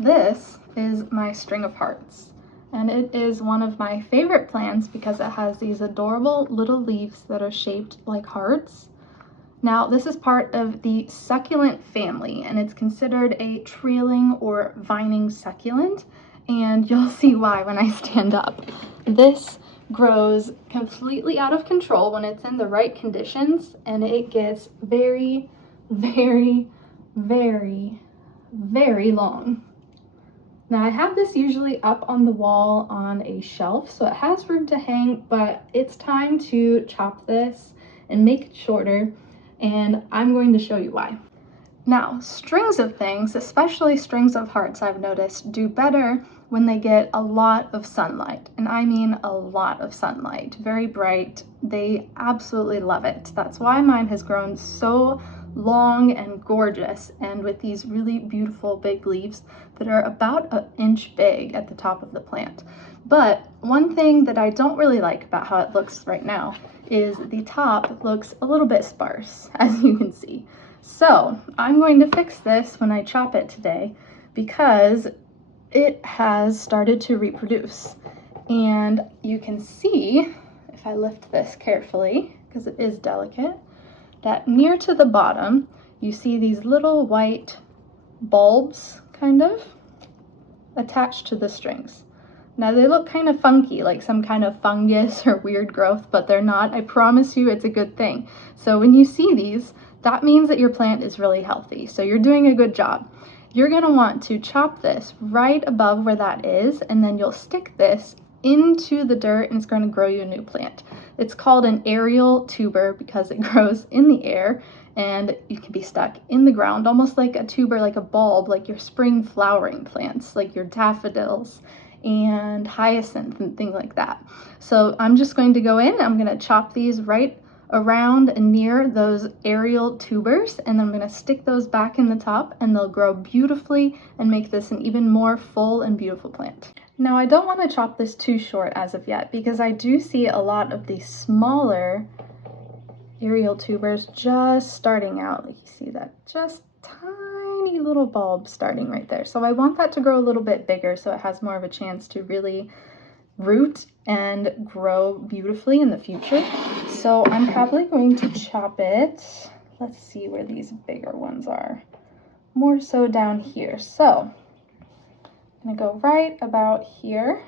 This is my string of hearts, and it is one of my favorite plants because it has these adorable little leaves that are shaped like hearts. Now, this is part of the succulent family, and it's considered a trailing or vining succulent, and you'll see why when I stand up. This grows completely out of control when it's in the right conditions, and it gets very, very, very, very long. Now, I have this usually up on the wall on a shelf, so it has room to hang, but it's time to chop this and make it shorter, and I'm going to show you why. Now, strings of things, especially strings of hearts, I've noticed, do better when they get a lot of sunlight, and I mean a lot of sunlight, very bright. They absolutely love it. That's why mine has grown so long and gorgeous, and with these really beautiful big leaves that are about an inch big at the top of the plant. But one thing that I don't really like about how it looks right now is the top looks a little bit sparse, as you can see. So I'm going to fix this when I chop it today because it has started to reproduce. And you can see, if I lift this carefully, because it is delicate, that near to the bottom, you see these little white bulbs, kind of, attached to the strings. Now they look kind of funky, like some kind of fungus or weird growth, but they're not. I promise you it's a good thing. So when you see these, that means that your plant is really healthy. So you're doing a good job. You're gonna want to chop this right above where that is, and then you'll stick this into the dirt and it's going to grow you a new plant. It's called an aerial tuber because it grows in the air and you can be stuck in the ground, almost like a tuber, like a bulb, like your spring flowering plants, like your daffodils and hyacinth and things like that. So I'm just going to go in, I'm going to chop these right around and near those aerial tubers, and then I'm going to stick those back in the top and they'll grow beautifully and make this an even more full and beautiful plant. Now, I don't want to chop this too short as of yet because I do see a lot of these smaller aerial tubers just starting out. Like you see that just tiny little bulb starting right there. So I want that to grow a little bit bigger so it has more of a chance to really root and grow beautifully in the future. So I'm probably going to chop it. Let's see where these bigger ones are. More so down here. So I'm gonna go right about here.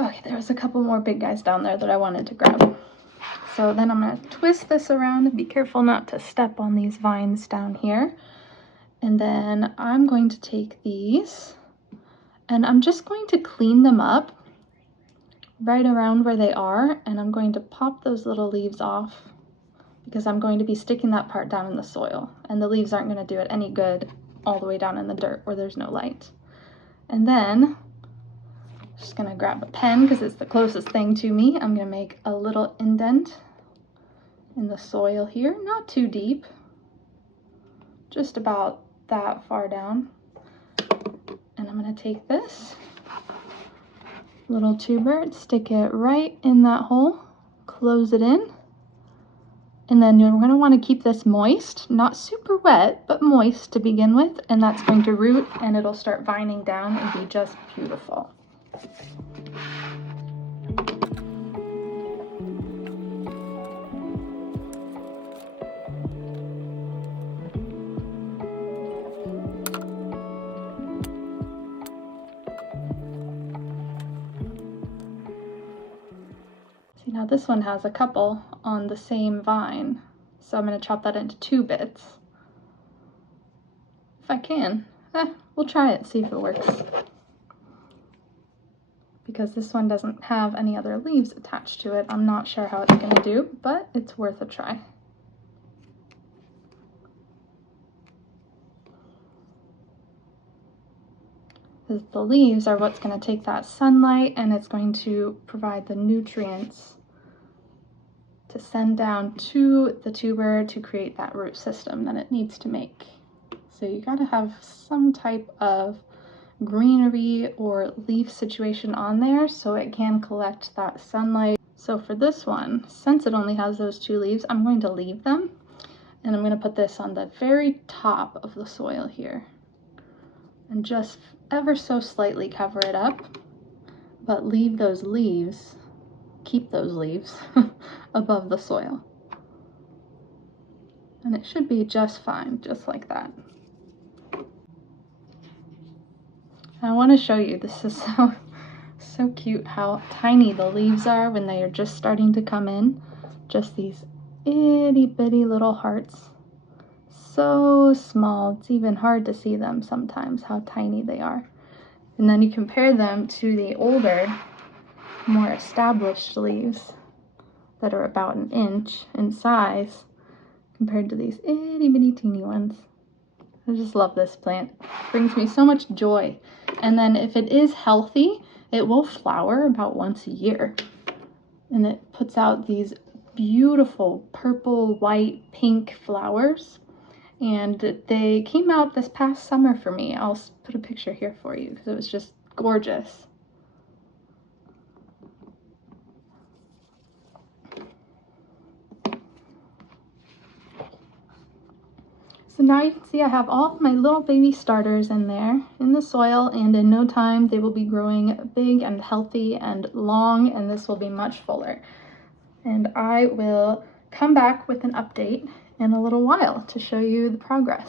Okay, there was a couple more big guys down there that I wanted to grab. So then I'm gonna twist this around and be careful not to step on these vines down here. And then I'm going to take these and I'm just going to clean them up right around where they are, and I'm going to pop those little leaves off because I'm going to be sticking that part down in the soil, and the leaves aren't going to do it any good all the way down in the dirt where there's no light. And then I'm just going to grab a pen because it's the closest thing to me. I'm going to make a little indent in the soil here, not too deep, just about that far down. And I'm going to take this little tuber, stick it right in that hole, close it in, and then you're going to want to keep this moist, not super wet, but moist to begin with, and that's going to root and it'll start vining down and be just beautiful. Now this one has a couple on the same vine, so I'm going to chop that into 2 bits. If I can. We'll try it, see if it works. Because this one doesn't have any other leaves attached to it, I'm not sure how it's going to do, but it's worth a try. Because the leaves are what's going to take that sunlight and it's going to provide the nutrients to send down to the tuber to create that root system that it needs to make. So you gotta have some type of greenery or leaf situation on there so it can collect that sunlight. So for this one, since it only has those 2 leaves, I'm going to leave them And I'm going to put this on the very top of the soil here. And just ever so slightly cover it up, but leave those leaves, keep those leaves above the soil. And it should be just fine, just like that. I want to show you, this is so cute how tiny the leaves are when they are just starting to come in. Just these itty bitty little hearts. So small, it's even hard to see them sometimes, how tiny they are. And then you compare them to the older, more established leaves that are about an inch in size compared to these itty bitty teeny ones. I just love this plant. It brings me so much joy. And then if it is healthy, it will flower about once a year. And it puts out these beautiful purple, white, pink flowers. And they came out this past summer for me. I'll put a picture here for you because it was just gorgeous. So now you can see I have all my little baby starters in there in the soil, and in no time they will be growing big and healthy and long, and this will be much fuller. And I will come back with an update in a little while to show you the progress.